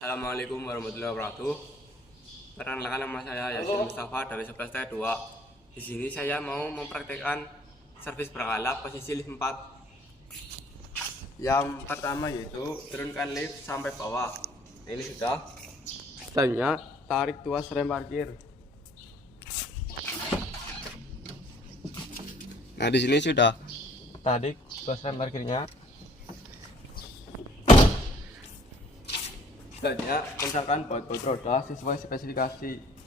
Assalamualaikum warahmatullahi wabarakatuh. Perkenalkan, nama saya Yasin Mustafa dari 11 T2. Di sini saya mau mempraktekkan servis berkala posisi lift 4. Yang pertama yaitu turunkan lift sampai bawah. Ini sudah. Selanjutnya tarik tuas rem parkir. Nah, di sini sudah tarik tuas rem parkirnya. Selanjutnya kencangkan baut roda sesuai spesifikasi.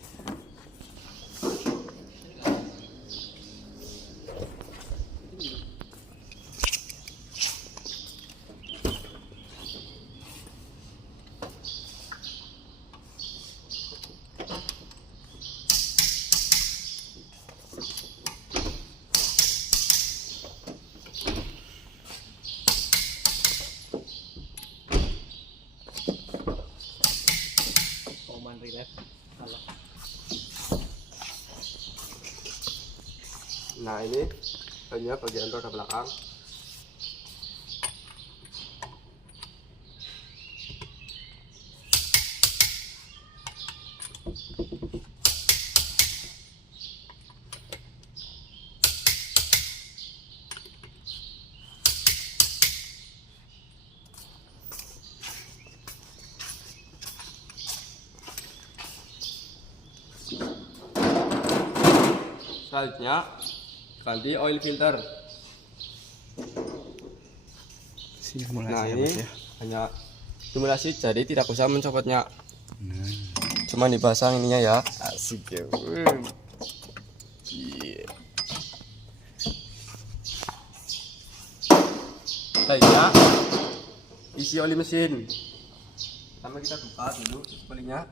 Nah, ini hanya bagian roda belakang. Selanjutnya ganti oil filter. Nah, ini hanya simulasi, jadi tidak usah mencopotnya. Cuma dipasang ininya ya. Asik ya. Selanjutnya isi oli mesin. Pertama kita buka dulu olinya.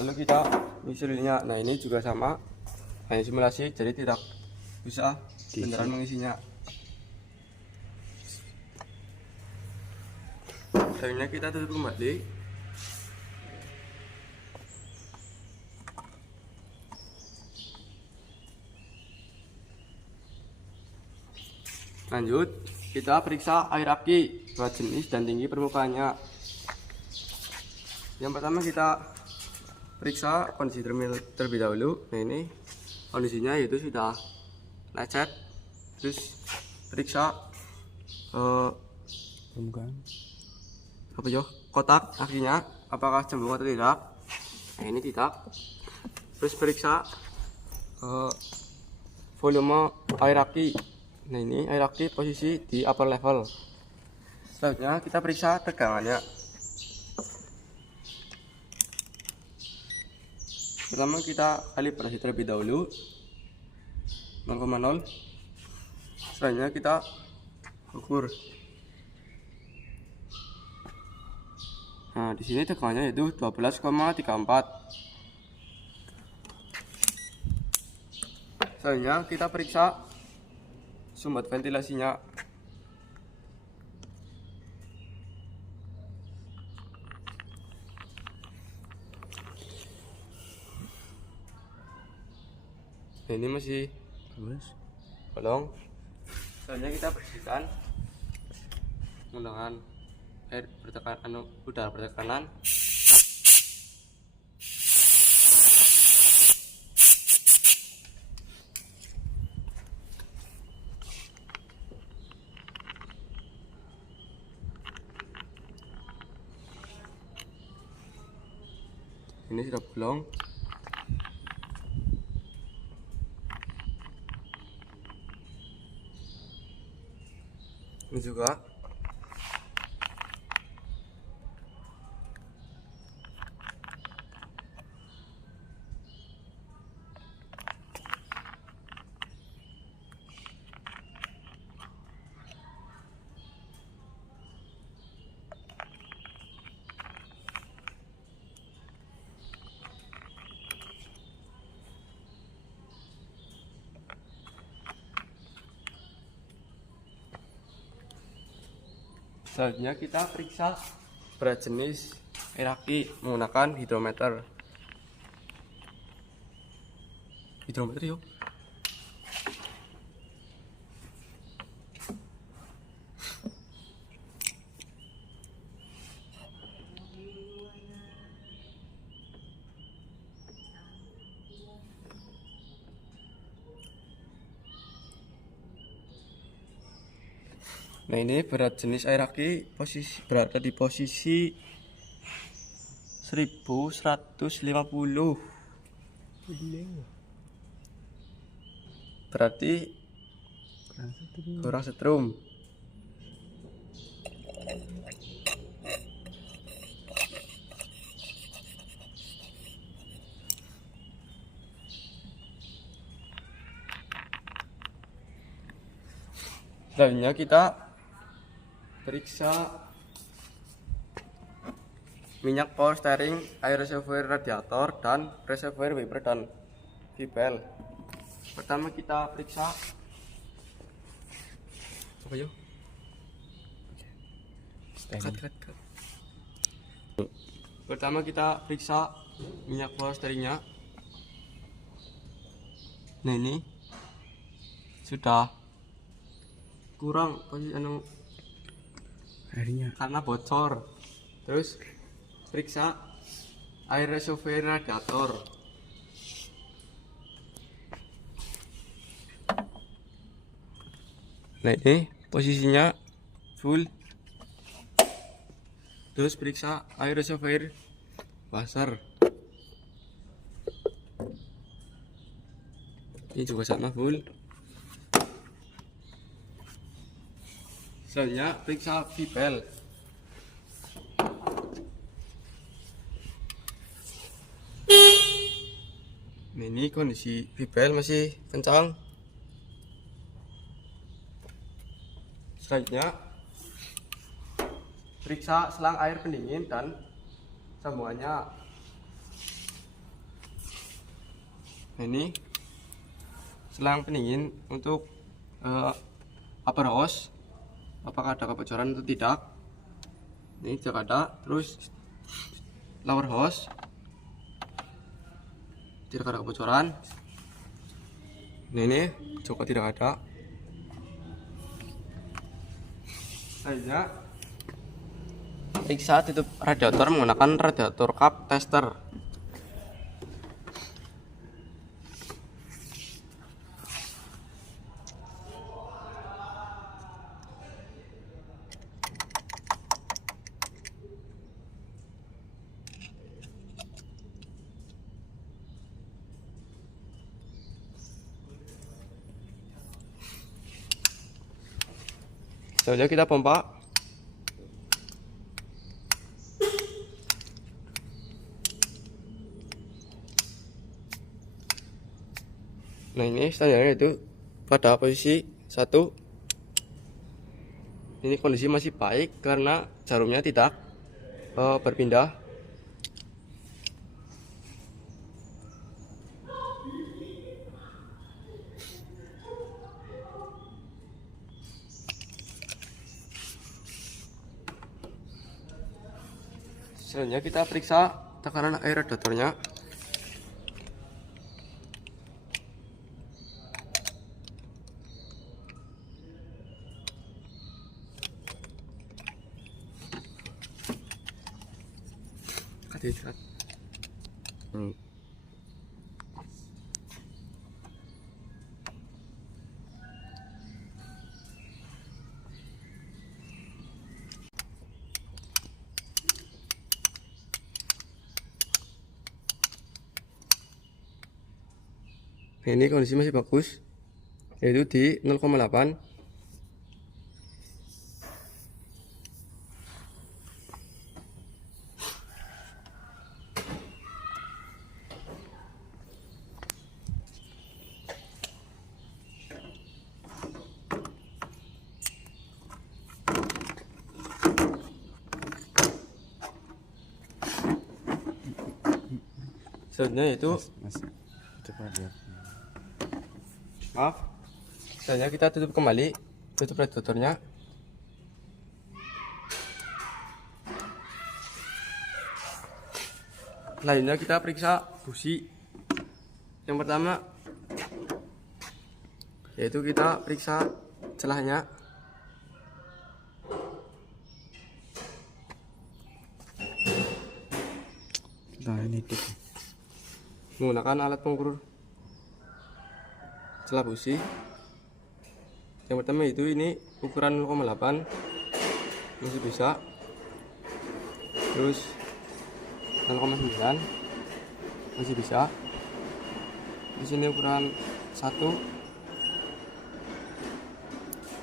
Lalu kita isi olinya. Nah, ini juga sama, hanya simulasi, jadi tidak bisa beneran mengisinya. Selanjutnya kita tutup kembali. Lanjut, kita periksa air aki, buat jenis dan tinggi permukaannya. Yang pertama kita periksa kondisi terlebih dahulu. Nah, ini kondisinya yaitu sudah lecet. Terus periksa kotak akinya apakah cembung atau tidak. Nah, ini tidak. Terus periksa volume air aki. Nah, ini air aki posisi di upper level. Selanjutnya kita periksa tegangannya. Pertama kita kalibrasi terlebih dahulu 0,0. Selanjutnya kita ukur. Nah, di sini tegangannya yaitu 12,34. Selanjutnya kita periksa sumbat ventilasinya. Nah, ini masih bolong. Selanjutnya kita bersihkan menggunakan air bertekanan, udara bertekanan. Ini sudah bolong. Ini juga. Selanjutnya kita periksa berat jenis air aki menggunakan hidrometer. Yuk. Nah, ini berat jenis air aki berada di posisi 1150. Berarti kurang setrum. Selanjutnya kita periksa minyak power steering, air reservoir radiator, dan reservoir wiper dan valve. Pertama kita periksa apa yuk? Cut. Pertama kita periksa minyak power steeringnya. Nah, ini sudah kurang airnya karena bocor. Terus periksa air reservoir radiator. Nah, ini posisinya full. Terus periksa air reservoir washer. Ini juga sama full. Selanjutnya periksa valve. Nah, ini kondisi valve masih kencang. Selanjutnya periksa selang air pendingin dan sambungannya. Nah, ini selang pendingin untuk upper hose, apakah ada kebocoran atau tidak. Ini tidak ada. Terus lower hose tidak ada kebocoran. Nah, ini juga tidak ada. Selanjutnya periksa tutup radiator menggunakan radiator cup tester. Selanjutnya kita pompa. Nah, ini standarnya itu pada posisi 1. Ini kondisi masih baik karena jarumnya tidak berpindah. Selanjutnya kita periksa tekanan air radiatornya. Cut. Nah, ini kondisi masih bagus, yaitu di 0,8. Selanjutnya itu maaf. Selanjutnya kita tutup kembali, tutup radiatornya. Selanjutnya kita periksa busi. Yang pertama yaitu kita periksa celahnya. Nah, ini menggunakan alat pengukur celah busi. Yang pertama itu ini ukuran 0,8 masih bisa. Terus 0,9 masih bisa. Di sini ukuran 1,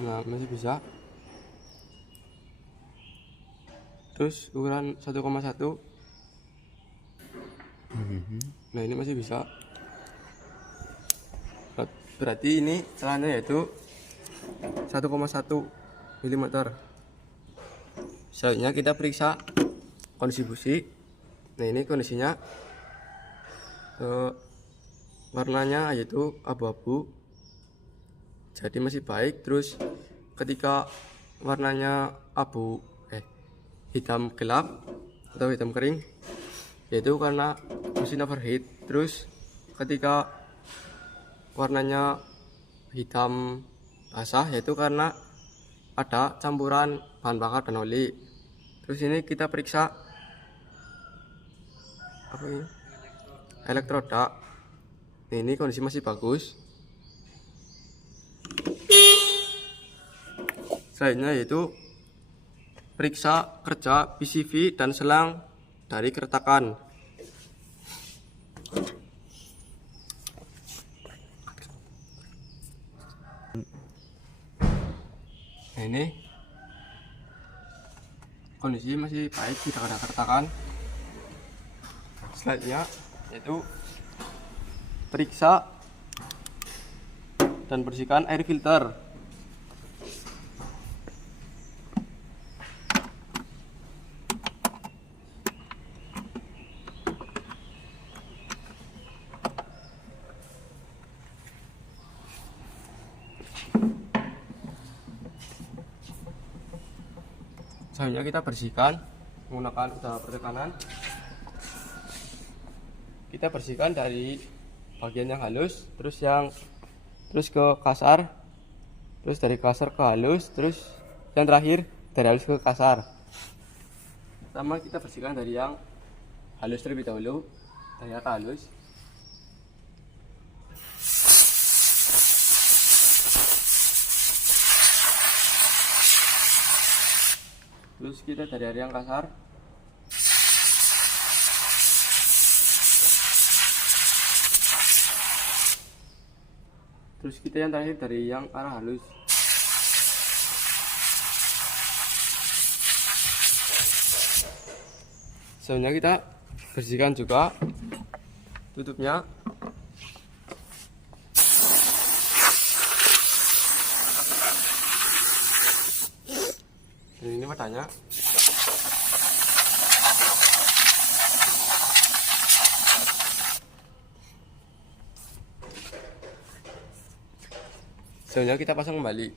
nah masih bisa. Terus ukuran 1,1, nah ini masih bisa. Berarti ini celana yaitu 1,1 mm. Selanjutnya kita periksa kondisi busi. Nah ini kondisinya warnanya yaitu abu-abu, jadi masih baik. Terus ketika warnanya hitam gelap atau hitam kering, yaitu karena mesin overheat. Terus ketika warnanya hitam basah, yaitu karena ada campuran bahan bakar dan oli. Terus ini kita periksa elektroda. Ini kondisi masih bagus. Selanjutnya yaitu periksa kerja PCV dan selang dari keretakan. Nah ini kondisi masih baik, tidak ada keretakan. Selanjutnya yaitu periksa dan bersihkan air filter. Selanjutnya kita bersihkan menggunakan udara pertekanan. Kita bersihkan dari bagian yang halus, terus ke kasar, terus dari kasar ke halus, terus yang terakhir dari halus ke kasar. Pertama kita bersihkan dari yang halus terlebih dahulu, dari atas halus. Terus kita dari yang kasar. Terus kita yang terakhir dari yang arah halus. Selanjutnya kita bersihkan juga tutupnya. Dan ini wadahnya. Selanjutnya kita pasang kembali.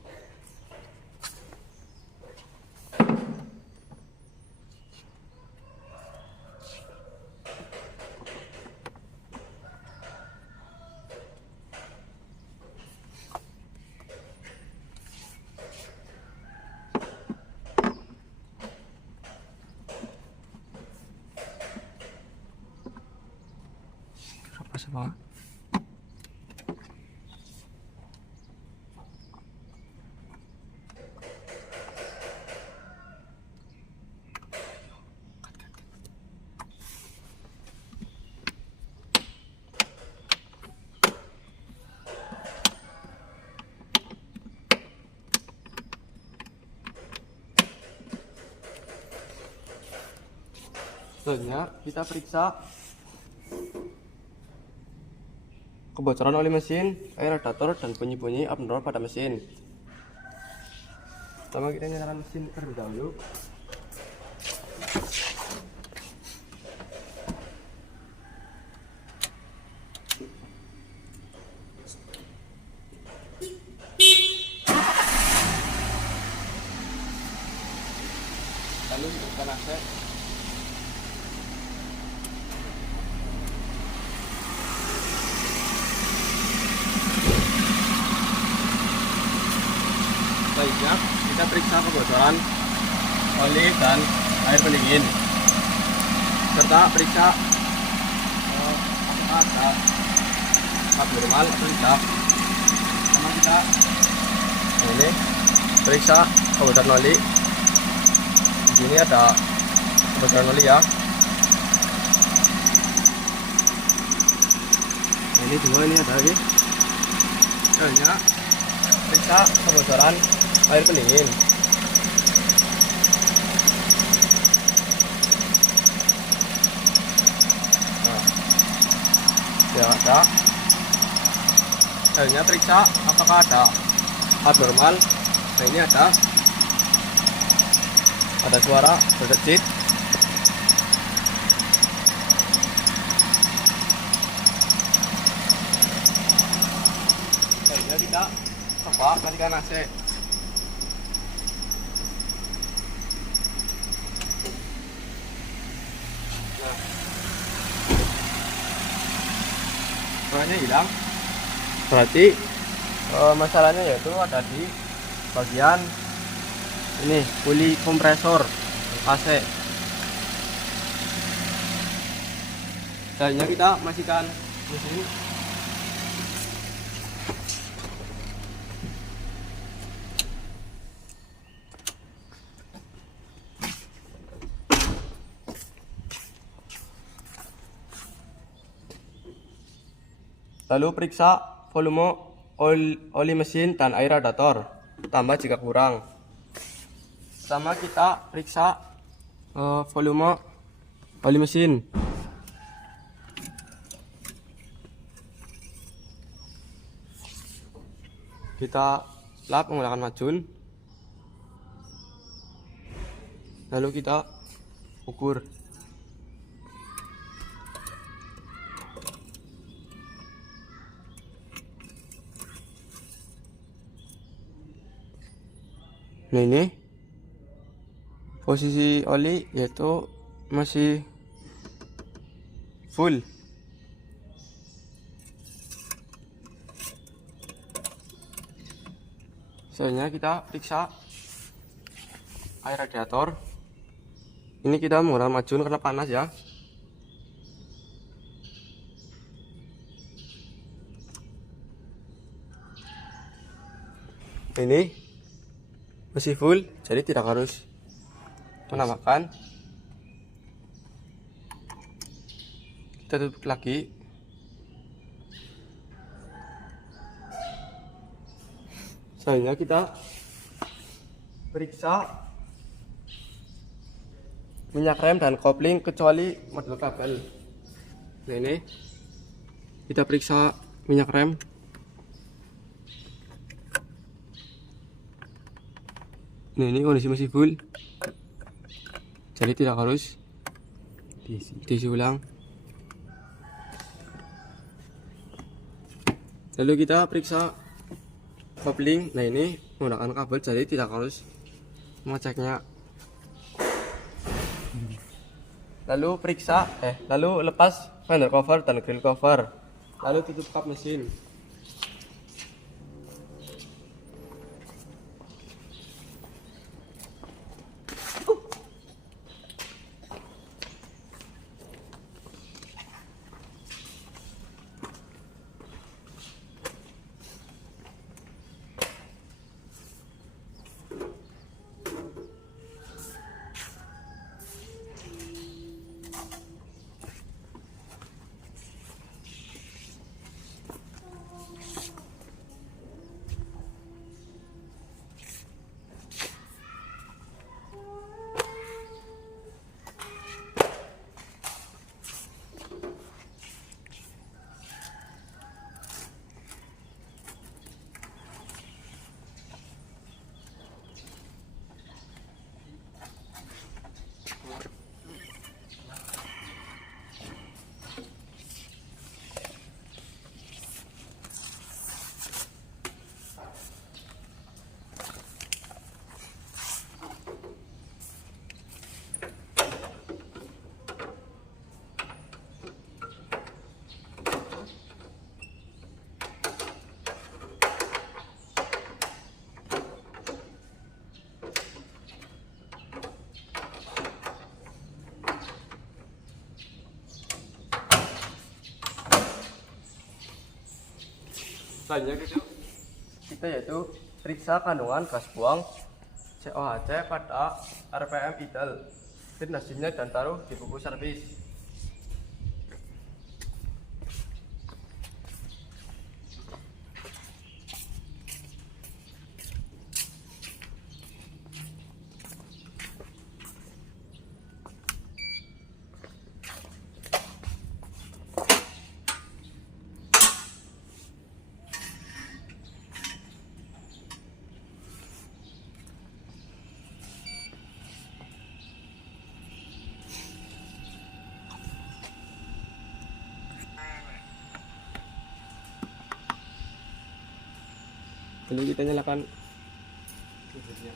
Apa banget? Selanjutnya kita periksa kebocoran oli mesin, air radiator, dan bunyi-bunyi abnormal pada mesin. Pertama kita nyalakan mesin terlebih dahulu. Lalu hidupkan AC. Selanjutnya kita periksa kebocoran oli dan air pendingin, serta periksa apakah ada abnormal atau tidak. Sama kita ini periksa kebocoran oli. Di sini ada kebocoran oli ya. Nah, ini dua, ini ada lagi. Selanjutnya periksa kebocoran air pendingin. Nah, ya ada. Selanjutnya periksa apakah ada abnormal. Nah, ini ada suara berdetik. Selanjutnya kita coba matikan AC. Nah, suaranya hilang. Berarti masalahnya yaitu ada di bagian ini puli kompresor AC. Selanjutnya kita matikan mesin. Lalu periksa volume oli mesin dan air radiator, tambah jika kurang. Pertama kita periksa volume oli mesin. Kita lap menggunakan macun. Lalu kita ukur. Nah, ini posisi oli yaitu masih full. Selanjutnya kita periksa air radiator. Ini kita menggunakan macun karena panas ya. Ini masih full, jadi tidak harus menambahkan. Kita tutup lagi. Selanjutnya kita periksa minyak rem dan kopling kecuali modul kabel. Nah, ini kita periksa minyak rem. Nah, ini kondisi masih full, jadi tidak harus diisi ulang. Lalu kita periksa kopling. Nah, ini menggunakan kabel, jadi tidak harus mengeceknya. Lalu lalu lepas fender cover dan grill cover. Lalu tutup kap mesin. Selanjutnya kita yaitu periksa kandungan gas buang COHC pada RPM ideal. Fit mesinnya dan taruh di buku servis. Lalu kita nyalakan mesinnya.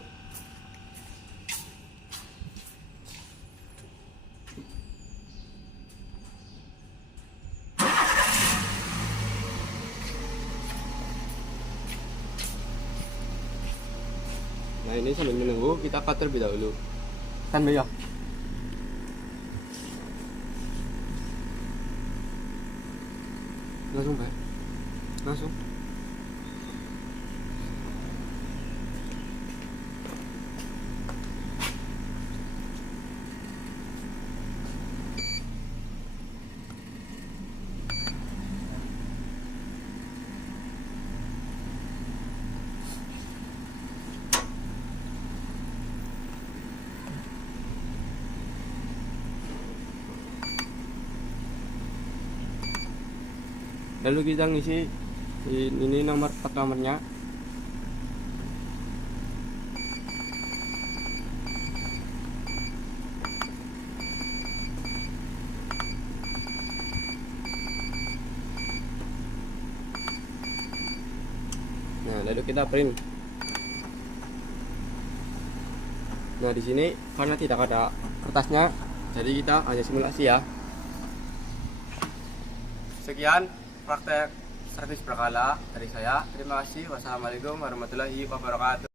Nah, ini sambil menunggu kita cut terlebih dahulu. Kan ya. Langsung Pak. Langsung. Lalu kita ngisi ini nomor plat nomornya. Nah, lalu kita print. Nah, di sini karena tidak ada kertasnya, jadi kita hanya simulasi ya. Sekian praktek servis berkala dari saya. Terima kasih. Wassalamualaikum warahmatullahi wabarakatuh.